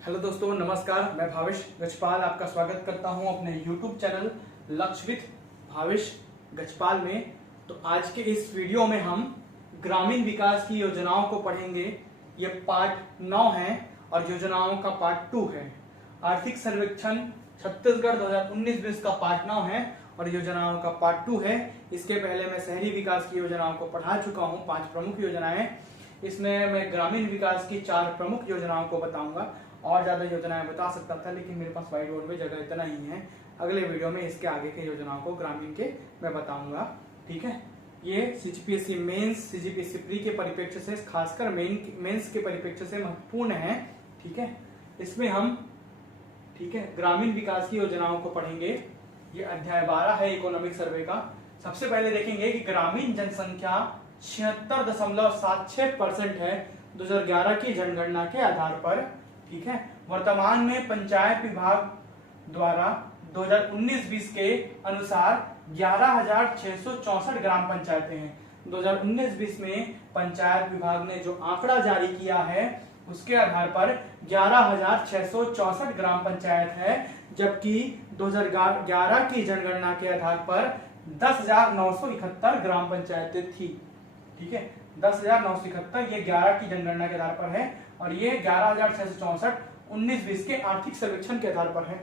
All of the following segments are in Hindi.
हेलो दोस्तों, नमस्कार। मैं भावेश गजपाल आपका स्वागत करता हूं अपने YouTube चैनल लक्ष्य विद भावेश गजपाल में। तो आज के इस वीडियो में हम ग्रामीण विकास की योजनाओं को पढ़ेंगे। ये पार्ट 9 है और योजनाओं का पार्ट 2 है। आर्थिक सर्वेक्षण छत्तीसगढ़ 2019-20 का पार्ट 9 है और योजनाओं का पार्ट 2 है। इसके पहले मैं शहरी विकास की योजनाओं को पढ़ा चुका हूँ, 5 प्रमुख योजनाएं। इसमें मैं ग्रामीण विकास की 4 प्रमुख योजनाओं को बताऊंगा। और ज्यादा योजनाएं बता सकता था, लेकिन मेरे पास व्हाइट बोर्ड में जगह इतना ही है। अगले वीडियो में इसके आगे के योजनाओं को ग्रामीण के मैं बताऊंगा। ठीक है, ये सीजीपीएससी मेंस, सीजीपीएससी प्री के परिप्रेक्ष्य से, खासकर मेंस के परिप्रेक्ष्य से महत्वपूर्ण है। ठीक है, इसमें हम ग्रामीण विकास की योजनाओं को पढ़ेंगे। ये अध्याय 12 है इकोनॉमिक सर्वे का। सबसे पहले देखेंगे कि ग्रामीण जनसंख्या 76.76% है 2011 की जनगणना के आधार पर। ठीक है, वर्तमान में पंचायत विभाग द्वारा 2019-20 के अनुसार 11,664 ग्राम पंचायतें हैं। 2019-20 में पंचायत विभाग ने जो आंकड़ा जारी किया है उसके आधार पर 11,664 ग्राम पंचायत है, जबकि 2011 की जनगणना के आधार पर 10,971 ग्राम पंचायतें थी। ठीक है, 10,971 ये 11 की जनगणना के आधार पर है और ये 11,664 19-20 के आर्थिक सर्वेक्षण के आधार पर है।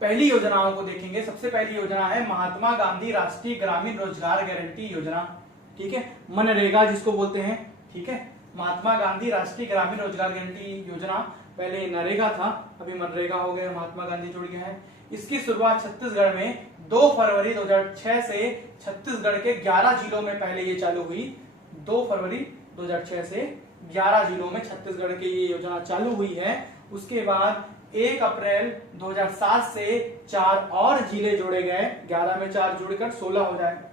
पहली योजनाओं को देखेंगे। सबसे पहली योजना है महात्मा गांधी राष्ट्रीय ग्रामीण रोजगार गारंटी योजना। ठीक है, मनरेगा जिसको बोलते हैं। ठीक है, महात्मा गांधी राष्ट्रीय ग्रामीण रोजगार गारंटी योजना, पहले नरेगा था, अभी मनरेगा हो गया, महात्मा गांधी जुड़ गया है। इसकी शुरुआत छत्तीसगढ़ में 2 फरवरी 2006 से छत्तीसगढ़ के 11 जिलों में पहले ये चालू हुई। 2 फरवरी 2006 से 11 जिलों में छत्तीसगढ़ की ये योजना चालू हुई है। उसके बाद 1 अप्रैल 2007 से 4 और जिले जोड़े गए। 11 में 4 जुड़कर 16 हो जाएगा,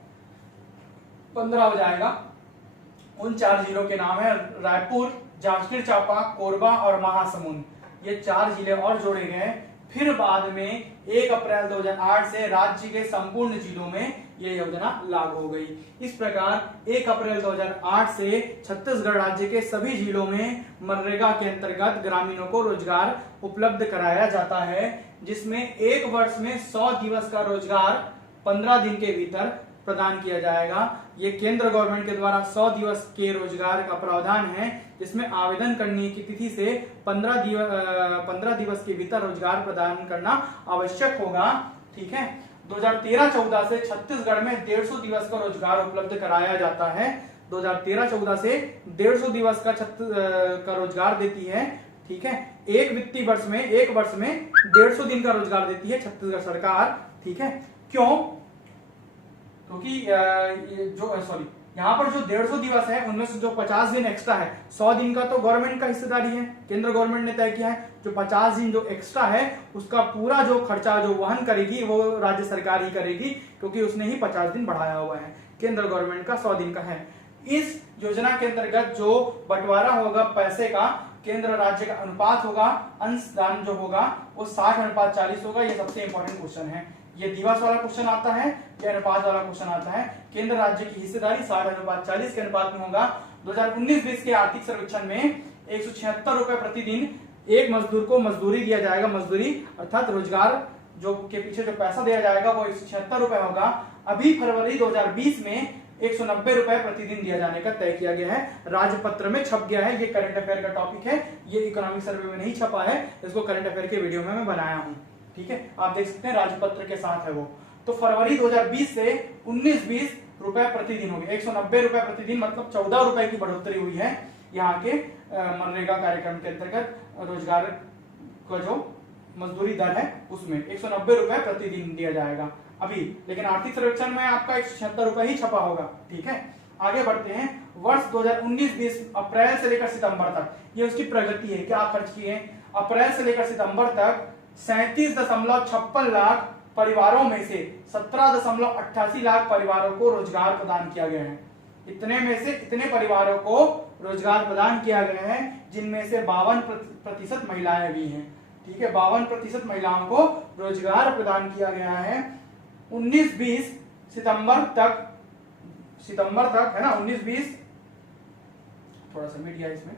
15 हो जाएगा। उन 4 जिलों के नाम है रायपुर, जांजगीर चांपा, कोरबा और महासमुंद। ये 4 जिले और जोड़े गए। फिर बाद में 1 अप्रैल 2008 से राज्य के संपूर्ण जिलों में यह योजना लागू हो गई। इस प्रकार 1 अप्रैल 2008 से छत्तीसगढ़ राज्य के सभी जिलों में मनरेगा के अंतर्गत ग्रामीणों को रोजगार उपलब्ध कराया जाता है, जिसमें 1 वर्ष में 100 दिवस का रोजगार 15 दिन के भीतर प्रदान किया जाएगा। ये केंद्र गवर्नमेंट के द्वारा 100 दिवस के रोजगार का प्रावधान है, जिसमें आवेदन करने की तिथि से 15 दिवस के भीतर रोजगार प्रदान करना आवश्यक होगा। ठीक है, 2013-14 से छत्तीसगढ़ में 150 दिवस का रोजगार उपलब्ध कराया जाता है। 2013-14 से 150 दिवस का रोजगार देती है। ठीक है, एक वित्तीय वर्ष में 150 दिन का रोजगार देती है छत्तीसगढ़ सरकार। ठीक है, क्यों? क्योंकि यहाँ पर जो 150 दिवस है उनमें से जो 50 दिन एक्स्ट्रा है, 100 दिन का तो गवर्नमेंट का हिस्सेदारी है, केंद्र गवर्नमेंट ने तय किया है। जो 50 दिन जो एक्स्ट्रा है उसका पूरा जो खर्चा जो वहन करेगी वो राज्य सरकार ही करेगी, क्योंकि उसने ही 50 दिन बढ़ाया हुआ है। केंद्र गवर्नमेंट का 100 दिन का है। इस योजना के अंतर्गत जो बंटवारा होगा पैसे का, केंद्र राज्य का अनुपात होगा, अंशदान जो होगा वो 60:40 होगा। ये सबसे इंपॉर्टेंट क्वेश्चन है। ये दिवस वाला क्वेश्चन आता है, ये अनुपात वाला क्वेश्चन आता है। केंद्र राज्य की हिस्सेदारी 60:40 के अनुपात में होगा। 2019-20 के आर्थिक सर्वेक्षण में 176 रुपए प्रतिदिन एक मजदूर को मजदूरी दिया जाएगा। मजदूरी अर्थात रोजगार जो के पीछे जो पैसा दिया जाएगा वो 176 रुपए होगा। अभी फरवरी 2020 में 190 रुपए प्रतिदिन दिया जाने का तय किया गया है। राजपत्र में छप गया है। ये करंट अफेयर का टॉपिक है, ये इकोनॉमिक सर्वे में नहीं छपा है। इसको करंट अफेयर के वीडियो में मैं बनाया हूं। ठीक है, आप देख सकते हैं राजपत्र के साथ है वो। तो फरवरी 2020 से 19-20 रुपए प्रतिदिन हो गए। 190 रुपए प्रतिदिन मतलब 14 रुपए की बढ़ोतरी हुई है। यहाँ के मनरेगा कार्यक्रम के अंतर्गत रोजगार का जो मजदूरी दर है उसमें 190 रुपए प्रतिदिन दिया जाएगा अभी। लेकिन आर्थिक सर्वेक्षण में आपका 176 रुपए ही छपा होगा। ठीक है, आगे बढ़ते हैं। वर्ष 2019-20 अप्रैल से लेकर सितंबर तक ये उसकी प्रगति है। क्या खर्च किए? अप्रैल से लेकर सितंबर तक 37.56 लाख परिवारों में से 17.88 लाख परिवारों को रोजगार प्रदान किया गया है। इतने परिवारों को रोजगार प्रदान किया गया है, जिनमें से 52% महिलाएं भी हैं। ठीक है, 52% महिलाओं को रोजगार प्रदान किया गया है 19-20 सितंबर तक है ना। 19-20 थोड़ा सा मीडिया इसमें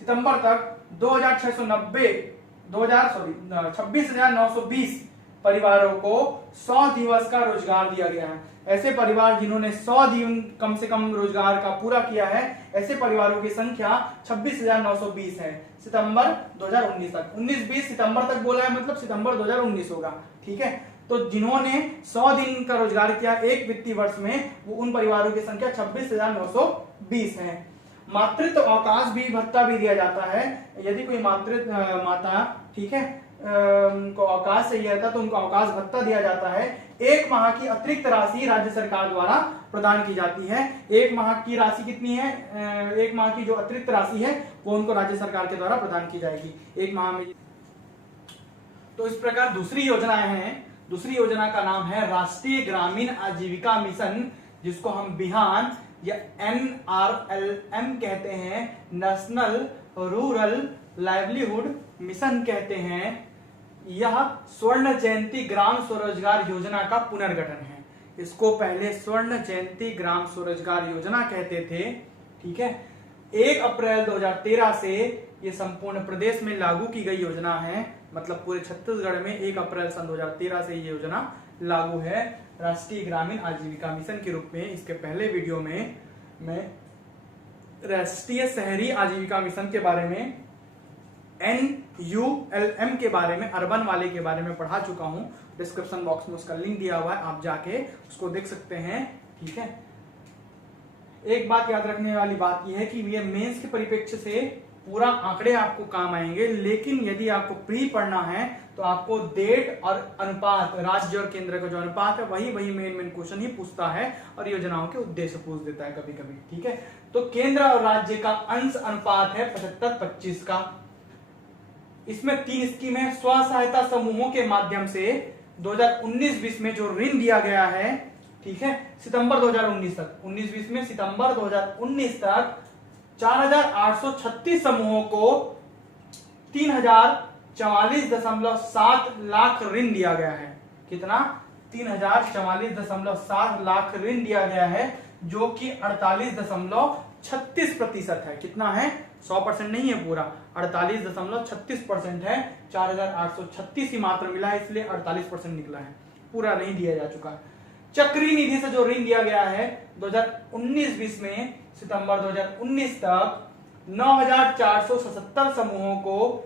सितंबर तक 26,920 परिवारों को 100 दिवस का रोजगार दिया गया है। ऐसे परिवार जिन्होंने 100 दिन कम से कम रोजगार का पूरा किया है, ऐसे परिवारों की संख्या 26,920 है सितंबर 2019 तक। 19-20 सितंबर तक बोला है, मतलब सितंबर 2019 होगा, ठीक है। तो जिन्होंने 100 दिन का रोजगार किया एक वित्तीय वर्ष में, वो उन परिवारों की संख्या 26,920 है। मातृत्व अवकाश भी भत्ता भी दिया जाता है। यदि कोई माता, ठीक है, को अवकाश चाहिए था तो उनको अवकाश भत्ता दिया जाता है। 1 माह की अतिरिक्त राशि राज्य सरकार द्वारा प्रदान की जाती है। 1 माह की राशि कितनी है? 1 माह की जो अतिरिक्त राशि है वो उनको राज्य सरकार के द्वारा प्रदान की जाएगी 1 माह में। तो इस प्रकार दूसरी योजनाएं हैं। दूसरी योजना का नाम है राष्ट्रीय ग्रामीण आजीविका मिशन, जिसको हम बिहान या NRLM कहते हैं, नेशनल रूरल लाइवलीहुड मिशन कहते हैं। यह स्वर्ण जयंती ग्राम स्वरोजगार योजना का पुनर्गठन है। इसको पहले स्वर्ण जयंती ग्राम स्वरोजगार योजना कहते थे, ठीक है। 1 अप्रैल 2013 से ये संपूर्ण प्रदेश में लागू की गई योजना है, मतलब पूरे छत्तीसगढ़ में 1 अप्रैल सन 2013 से ये योजना लागू है राष्ट्रीय ग्रामीण आजीविका मिशन के रूप में। इसके पहले वीडियो में मैं राष्ट्रीय शहरी आजीविका मिशन के बारे में, NULM के बारे में, अर्बन वाले के बारे में पढ़ा चुका हूं। डिस्क्रिप्शन बॉक्स में उसका लिंक दिया हुआ है, आप जाके उसको देख सकते हैं, ठीक है। एक बात याद रखने वाली बात यह है कि ये मेंस के परिप्रेक्ष्य से पूरा आंकड़े आपको काम आएंगे, लेकिन यदि आपको प्री पढ़ना है तो आपको डेट और अनुपात, राज्य और केंद्र का जो अनुपात है वही मेन क्वेश्चन ही पूछता है और योजनाओं के उद्देश्य पूछ देता है कभी कभी, ठीक है। तो केंद्र और राज्य का अंश अनुपात है 75-25 का। इसमें 3 स्कीम है। स्व सहायता समूहों के माध्यम से 2019-20 में जो ऋण दिया गया है, ठीक है, सितंबर 2019 तक, 19-20 में सितंबर 2019 तक 4,836 समूहों को 3,044.7 लाख ऋण दिया गया है। कितना? 3,044.7 लाख ऋण दिया गया है, जो कि 48.36% है। कितना है? 100% नहीं है पूरा, 48.36% है। 4,836 ही मात्र मिला है, इसलिए 48% निकला है, पूरा नहीं दिया जा चुका है। चक्रीय निधि से जो ऋण दिया गया है 2019-20 में, सितंबर 2019 तक 9,477 समूहों को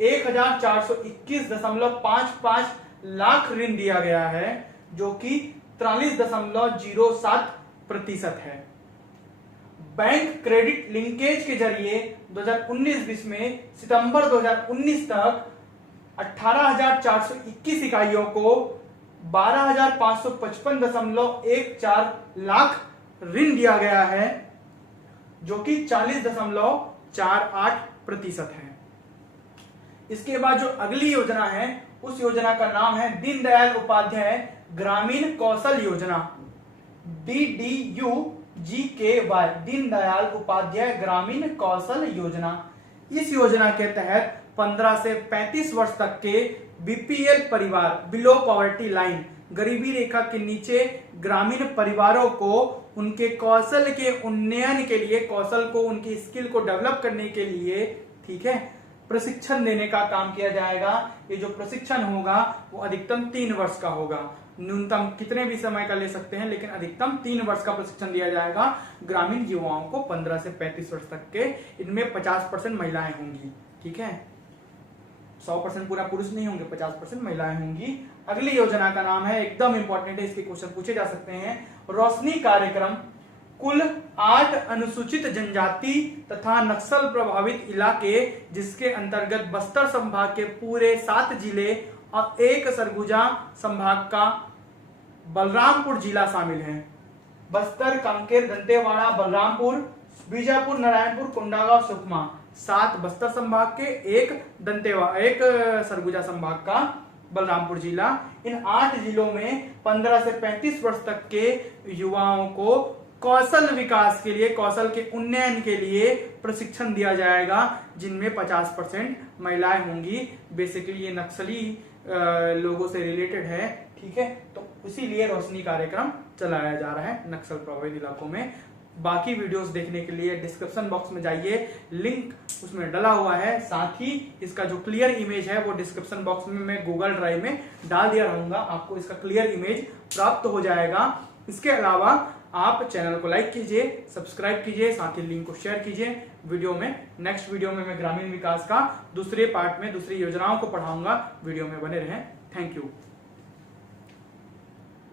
1,421.55 लाख ऋण दिया गया है, जो कि 43.07% है। बैंक क्रेडिट लिंकेज के जरिए 2019-20 में सितंबर 2019 तक 18,421 इकाइयों को 12,555.14 लाख ऋण दिया गया है, जो कि 40.48% है। इसके बाद जो अगली योजना है, उस योजना का नाम है दीनदयाल उपाध्याय ग्रामीण कौशल योजना, DDU-GKY, दीनदयाल उपाध्याय ग्रामीण कौशल योजना। इस योजना के तहत 15 से 35 वर्ष तक के BPL परिवार, बिलो पॉवर्टी लाइन, गरीबी रेखा के नीचे ग्रामीण परिवारों को उनके कौशल के उन्नयन के लिए, कौशल को, उनकी स्किल को डेवलप करने के लिए, ठीक है, प्रशिक्षण देने का काम किया जाएगा। ये जो प्रशिक्षण होगा वो अधिकतम 3 वर्ष का होगा। न्यूनतम कितने भी समय का ले सकते हैं, लेकिन अधिकतम 3 वर्ष का प्रशिक्षण दिया जाएगा ग्रामीण युवाओं को 15 से 35 वर्ष तक के। इनमें 50% महिलाएं होंगी, ठीक है, 100% पूरा पुरुष नहीं होंगे, 50% महिलाएं होंगी। अगली योजना का नाम है, एकदम इंपॉर्टेंट है, इसके क्वेश्चन पूछे जा सकते हैं, रोशनी कार्यक्रम। कुल 8 अनुसूचित जनजाति तथा नक्सल प्रभावित इलाके, जिसके अंतर्गत बस्तर संभाग के पूरे 7 जिले और 1 सरगुजा संभाग का बलरामपुर जिला शामिल है। बस्तर, कांकेर, दंतेवाड़ा, बलरामपुर, बीजापुर, नारायणपुर, कोंडागांव, सुकमा, 7 बस्तर संभाग के, 1 सरगुजा संभाग का बलरामपुर जिला। इन 8 जिलों में 15 से 35 वर्ष तक के युवाओं को कौशल विकास के लिए, कौशल के उन्नयन के लिए प्रशिक्षण दिया जाएगा, जिनमें 50% महिलाएं होंगी। बेसिकली ये नक्सली लोगों से रिलेटेड है, ठीक है, तो इसीलिए रोशनी कार्यक्रम चलाया जा रहा है नक्सल प्रभावित इलाकों में। बाकी वीडियोस देखने के लिए डिस्क्रिप्शन बॉक्स में जाइए, लिंक उसमें डला हुआ है। साथ ही इसका जो क्लियर इमेज है वो डिस्क्रिप्शन बॉक्स में मैं गूगल ड्राइव में डाल दिया रहूंगा, आपको इसका क्लियर इमेज प्राप्त हो जाएगा। इसके अलावा आप चैनल को लाइक कीजिए, सब्सक्राइब कीजिए, साथ ही लिंक को शेयर कीजिए। नेक्स्ट वीडियो में मैं ग्रामीण विकास का दूसरे पार्ट में दूसरी योजनाओं को पढ़ाऊंगा। वीडियो में बने रहें। Thank you.